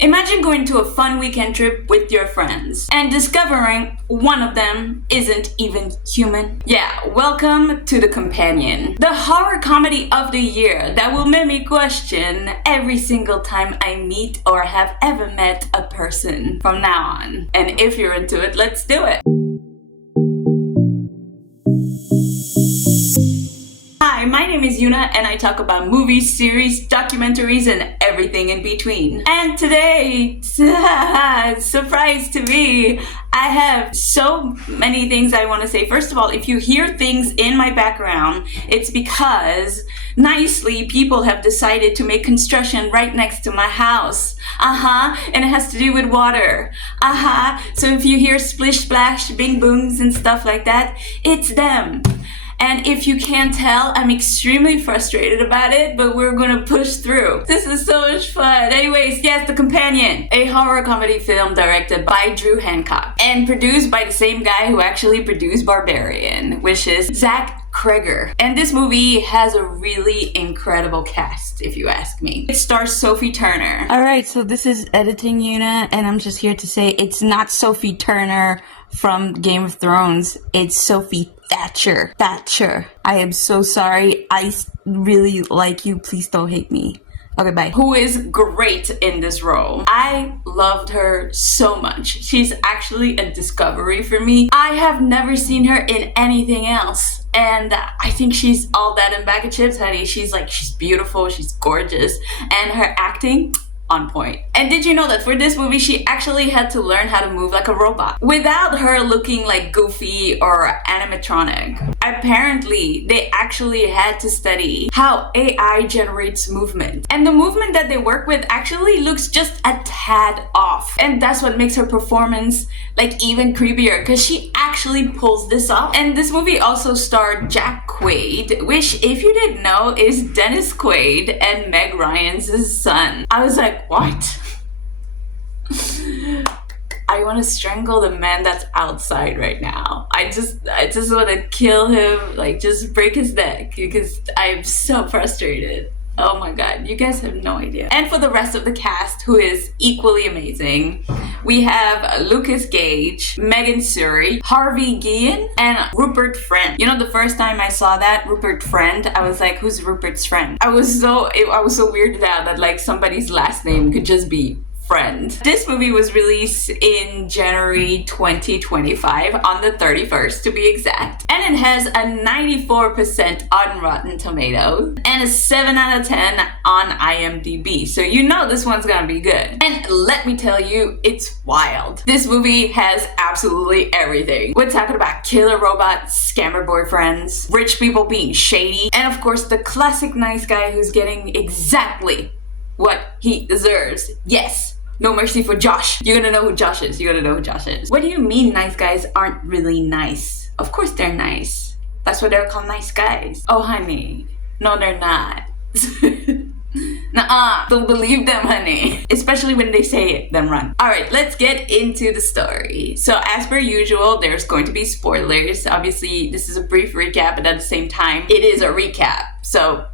Imagine going to a fun weekend trip with your friends and discovering one of them isn't even human. Yeah, welcome to The Companion, the horror comedy of the year that will make me question every single time I meet or have ever met a person from now on. And if you're into it, let's do it. Hi, my name is Yuna and I talk about movies, series, documentaries, and everything in between. And today, surprise to me, I have so many things I want to say. First of all, if you hear things in my background, it's because nicely people have decided to make construction right next to my house. And it has to do with water. So if you hear splish splash, bing booms and stuff like that, it's them. And if you can't tell, I'm extremely frustrated about it, but we're gonna push through. This is so much fun. Anyways, yes, The Companion, a horror comedy film directed by Drew Hancock and produced by the same guy who actually produced Barbarian, which is Zach Cregger. And this movie has a really incredible cast, if you ask me. It stars Sophie Turner. Alright, so this is Editing Una, and I'm just here to say it's not Sophie Turner from Game of Thrones. It's Sophie Thatcher. I am so sorry. I really like you. Please don't hate me. Okay, bye. Who is great in this role. I loved her so much. She's actually a discovery for me. I have never seen her in anything else. And I think she's all that in bag of chips, honey. She's beautiful, she's gorgeous. And her acting, on point. And did you know that for this movie, she actually had to learn how to move like a robot without her looking like goofy or animatronic? Apparently, they actually had to study how AI generates movement. And the movement that they work with actually looks just a tad off. And that's what makes her performance even creepier, because she actually pulls this off. And this movie also starred Jack Quaid, which, if you didn't know, is Dennis Quaid and Meg Ryan's son. I was like, what? I want to strangle the man that's outside right now. I just want to kill him, just break his neck, because I'm so frustrated. Oh my god, you guys have no idea. And for the rest of the cast, who is equally amazing, we have Lucas Gage, Megan Suri, Harvey Guillen, and Rupert Friend. You know, the first time I saw that, Rupert Friend, I was like, who's Rupert's friend? I was so weirded out that somebody's last name could just be Friend. This movie was released in January 2025, on the 31st to be exact. And it has a 94% on Rotten Tomatoes and a 7 out of 10 on IMDb. So you know this one's gonna be good. And let me tell you, it's wild. This movie has absolutely everything. We're talking about killer robots, scammer boyfriends, rich people being shady, and of course the classic nice guy who's getting exactly what he deserves. Yes. No mercy for Josh. You're gonna know who Josh is. What do you mean nice guys aren't really nice? Of course they're nice. That's why they're called nice guys. Oh, honey. No, they're not. Nuh-uh. Don't believe them, honey. Especially when they say it, then run. Alright, let's get into the story. So as per usual, there's going to be spoilers. Obviously, this is a brief recap, but at the same time, it is a recap. So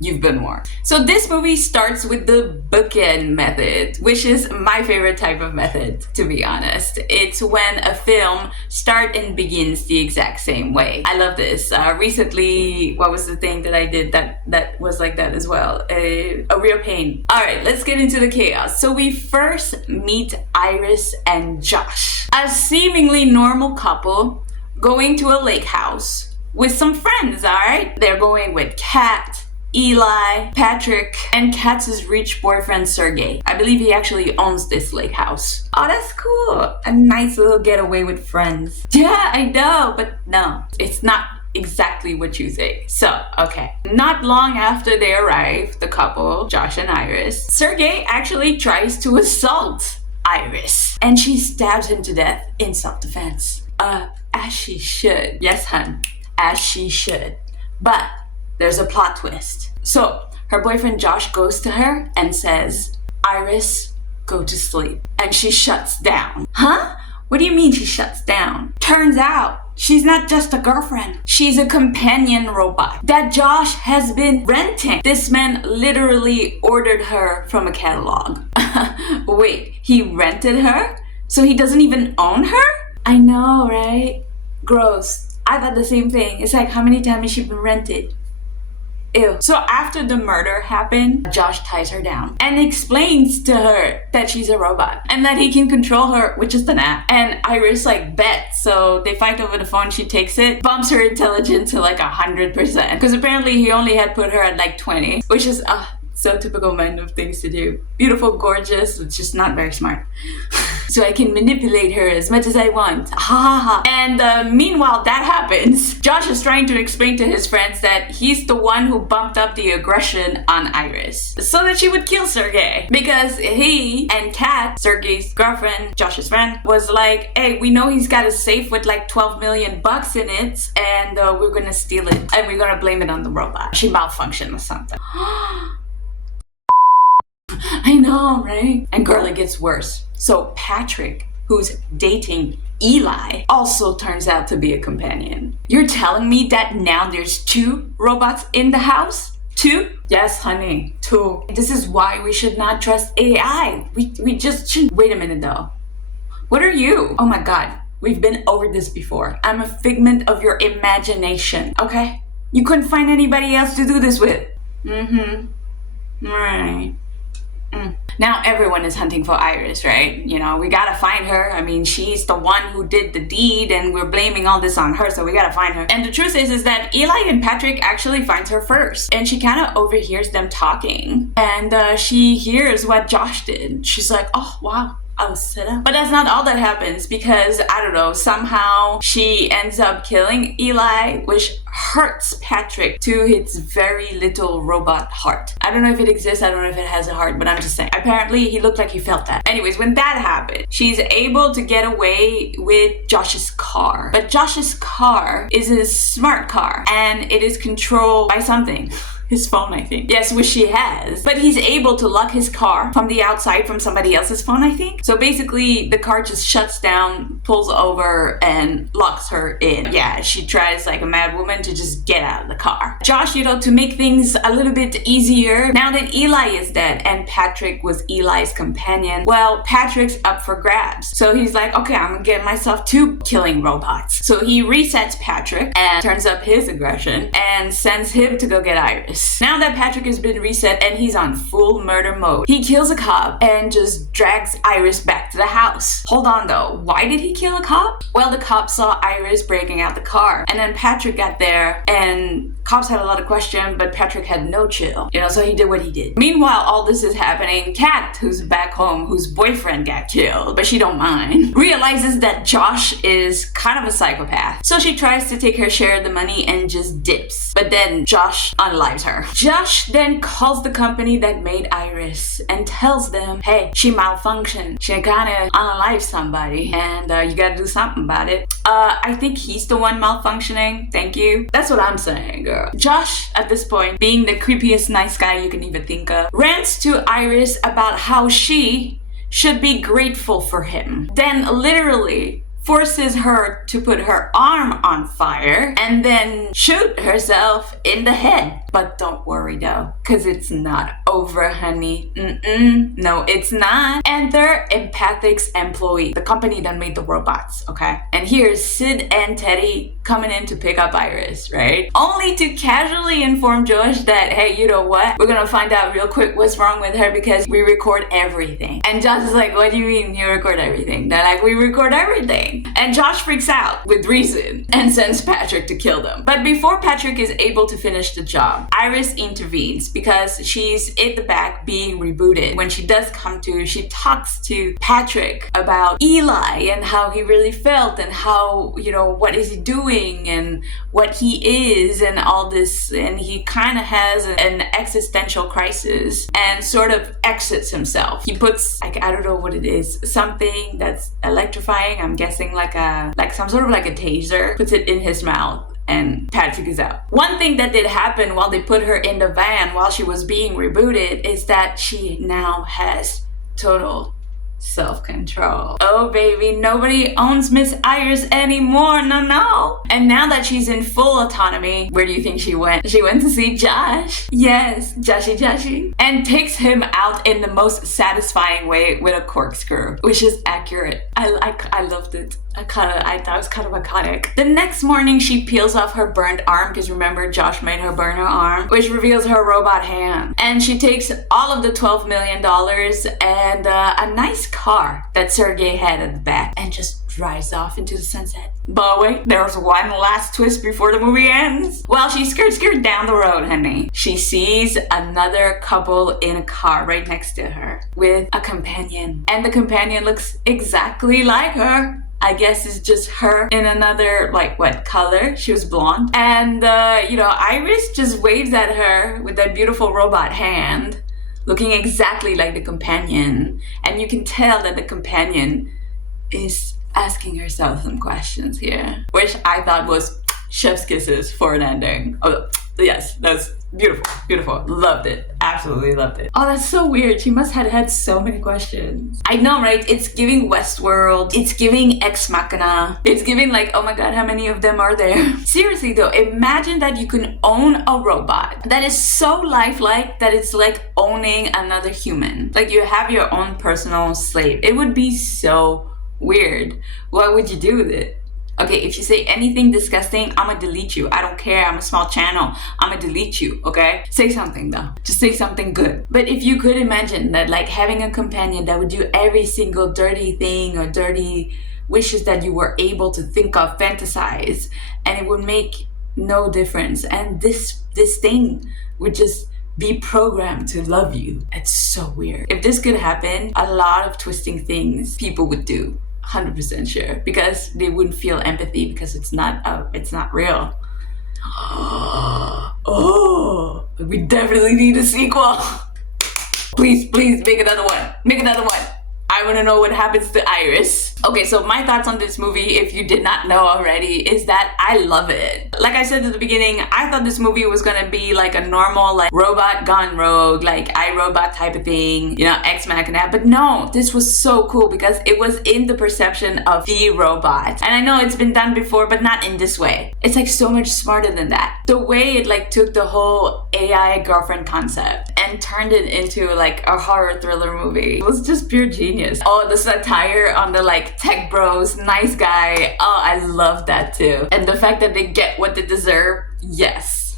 you've been warned. So this movie starts with the bookend method, which is my favorite type of method, to be honest. It's when a film starts and begins the exact same way. I love this. Recently, what was the thing that I did that was like that as well? A real pain. Alright, let's get into the chaos. So we first meet Iris and Josh, a seemingly normal couple going to a lake house with some friends, alright? They're going with Kat, Eli, Patrick, and Kat's rich boyfriend Sergey. I believe he actually owns this lake house. Oh, that's cool. A nice little getaway with friends. Yeah, I know, but no, it's not exactly what you think. So, okay. Not long after they arrive, the couple, Josh and Iris, Sergey actually tries to assault Iris, and she stabs him to death in self-defense. As she should. Yes, hun, as she should. But there's a plot twist. So her boyfriend Josh goes to her and says, Iris, go to sleep. And she shuts down. Huh? What do you mean she shuts down? Turns out she's not just a girlfriend. She's a companion robot that Josh has been renting. This man literally ordered her from a catalog. Wait, he rented her? So he doesn't even own her? I know, right? Gross. I thought the same thing. It's like, how many times has she been rented? Ew. So after the murder happened, Josh ties her down and explains to her that she's a robot and that he can control her with just an app. And Iris like bets, so they fight over the phone. She takes it, bumps her intelligence to like 100%, because apparently he only had put her at like 20, which is so typical men of things to do. Beautiful, gorgeous, it's just not very smart. So I can manipulate her as much as I want. Ha ha ha. And meanwhile, that happens. Josh is trying to explain to his friends that he's the one who bumped up the aggression on Iris so that she would kill Sergey. Because he and Kat, Sergey's girlfriend, Josh's friend, was like, hey, we know he's got a safe with like 12 million bucks in it, and we're gonna steal it, and we're gonna blame it on the robot. She malfunctioned or something. I know, right? And girl, it gets worse. So Patrick, who's dating Eli, also turns out to be a companion. You're telling me that now there's 2 robots in the house? 2? Yes, honey, 2. This is why we should not trust AI. We just shouldn't. Wait a minute though. What are you? Oh my God, we've been over this before. I'm a figment of your imagination, okay? You couldn't find anybody else to do this with. Mm-hmm. Right. Now everyone is hunting for Iris, right? You know, we gotta find her. I mean, she's the one who did the deed and we're blaming all this on her, so we gotta find her. And the truth is that Eli and Patrick actually finds her first. And she kind of overhears them talking. And she hears what Josh did. She's like, oh, wow. I was set up. But that's not all that happens, because, I don't know, somehow she ends up killing Eli, which hurts Patrick to his very little robot heart. I don't know if it exists, I don't know if it has a heart, but I'm just saying. Apparently, he looked like he felt that. Anyways, when that happened, she's able to get away with Josh's car. But Josh's car is a smart car, and it is controlled by something. His phone, I think. Yes, which she has. But he's able to lock his car from the outside from somebody else's phone, I think. So basically, the car just shuts down, pulls over, and locks her in. Yeah, she tries like a mad woman to just get out of the car. Josh, you know, to make things a little bit easier, now that Eli is dead and Patrick was Eli's companion, well, Patrick's up for grabs. So he's like, okay, I'm gonna get myself 2 killing robots. So he resets Patrick and turns up his aggression and sends him to go get Iris. Now that Patrick has been reset and he's on full murder mode, he kills a cop and just drags Iris back to the house. Hold on though, why did he kill a cop? Well, the cop saw Iris breaking out the car, and then Patrick got there and cops had a lot of questions, but Patrick had no chill, you know, so he did what he did. Meanwhile, all this is happening, Kat, who's back home, whose boyfriend got killed, but she don't mind, realizes that Josh is kind of a psychopath. So she tries to take her share of the money and just dips. But then Josh unlives her. Josh then calls the company that made Iris and tells them, hey, she malfunctioned. She kinda unalived somebody, and you gotta do something about it. I think he's the one malfunctioning. Thank you. That's what I'm saying, girl. Josh, at this point, being the creepiest nice guy you can even think of, rants to Iris about how she should be grateful for him. Then literally forces her to put her arm on fire and then shoot herself in the head. But don't worry though, cause it's not over, honey. No, it's not. Enter Empathic's employee, the company that made the robots, okay? And here's Sid and Teddy coming in to pick up Iris, right? Only to casually inform Josh that, hey, you know what? We're gonna find out real quick what's wrong with her because we record everything. And Josh is like, what do you mean you record everything? They're like, we record everything. And Josh freaks out with reason and sends Patrick to kill them. But before Patrick is able to finish the job, Iris intervenes because she's in the back being rebooted. When she does come to, she talks to Patrick about Eli and how he really felt and how, you know, what is he doing and what he is and all this. And he kind of has an existential crisis and sort of exits himself. He puts, like, I don't know what it is, something that's electrifying, I'm guessing like some sort of like a taser, puts it in his mouth. And Patrick is out. One thing that did happen while they put her in the van while she was being rebooted is that she now has total self-control. Oh baby, nobody owns Miss Iris anymore, no. And now that she's in full autonomy, where do you think she went? She went to see Josh. Yes, Joshy. And takes him out in the most satisfying way with a corkscrew, which is accurate. I loved it. I thought it was kind of iconic. The next morning, she peels off her burned arm, because remember, Josh made her burn her arm, which reveals her robot hand. And she takes all of the $12 million and a nice car that Sergey had at the back and just drives off into the sunset. But wait, there's one last twist before the movie ends. While she skirts down the road, honey, she sees another couple in a car right next to her with a companion. And the companion looks exactly like her. I guess it's just her in another, like, what color? She was blonde. And, Iris just waves at her with that beautiful robot hand, looking exactly like the companion. And you can tell that the companion is asking herself some questions here, which I thought was chef's kisses for an ending. Oh, yes, that's beautiful. Loved it. Absolutely loved it. Oh, that's so weird. She must have had so many questions. I know, right? It's giving Westworld. It's giving Ex Machina. It's giving like, oh my god, how many of them are there? Seriously though, imagine that you can own a robot that is so lifelike that it's like owning another human. Like you have your own personal slave. It would be so weird. What would you do with it? Okay, if you say anything disgusting, I'ma delete you. I don't care. I'm a small channel. I'ma delete you, okay? Say something though. Just say something good. But if you could imagine that, like, having a companion that would do every single dirty thing or dirty wishes that you were able to think of, fantasize, and it would make no difference. And this thing would just be programmed to love you. It's so weird. If this could happen, a lot of twisting things people would do. 100% sure, because they wouldn't feel empathy because it's not real. Oh, we definitely need a sequel. Please make another one. I want to know what happens to Iris. Okay, so my thoughts on this movie, if you did not know already, is that I love it. Like I said at the beginning, I thought this movie was gonna be like a normal, like, robot gone rogue, like iRobot type of thing, Ex Machina. But no, this was so cool because it was in the perception of the robot. And I know it's been done before, but not in this way. It's like so much smarter than that. The way it like took the whole AI girlfriend concept and turned it into like a horror thriller movie. It was just pure genius. Oh, the satire on the like tech bros, nice guy. Oh, I love that too. And the fact that they get what they deserve. Yes.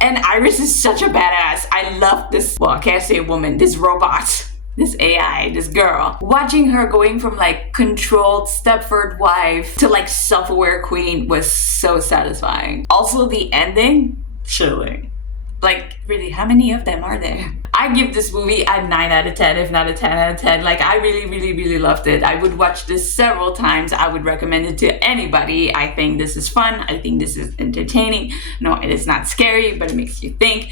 And Iris is such a badass. I love this, well, I can't say woman, this robot, this AI, this girl. Watching her going from like controlled Stepford wife to like self-aware queen was so satisfying. Also the ending, chilling. Like, really, how many of them are there? I give this movie a 9 out of 10, if not a 10 out of 10. Like, I really loved it. I would watch this several times. I would recommend it to anybody. I think this is fun. I think this is entertaining. No, it is not scary, but it makes you think.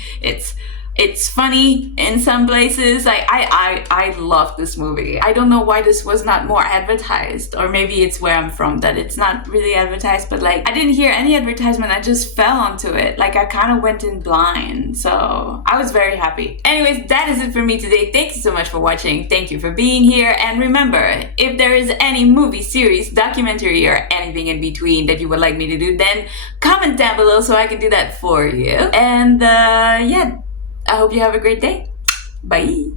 It's funny in some places. Like, I love this movie. I don't know why this was not more advertised, or maybe it's where I'm from that it's not really advertised, but like I didn't hear any advertisement. I just fell onto it. Like I kind of went in blind. So I was very happy. Anyways, that is it for me today. Thank you so much for watching. Thank you for being here. And remember, if there is any movie, series, documentary, or anything in between that you would like me to do, then comment down below so I can do that for you. And yeah, I hope you have a great day. Bye.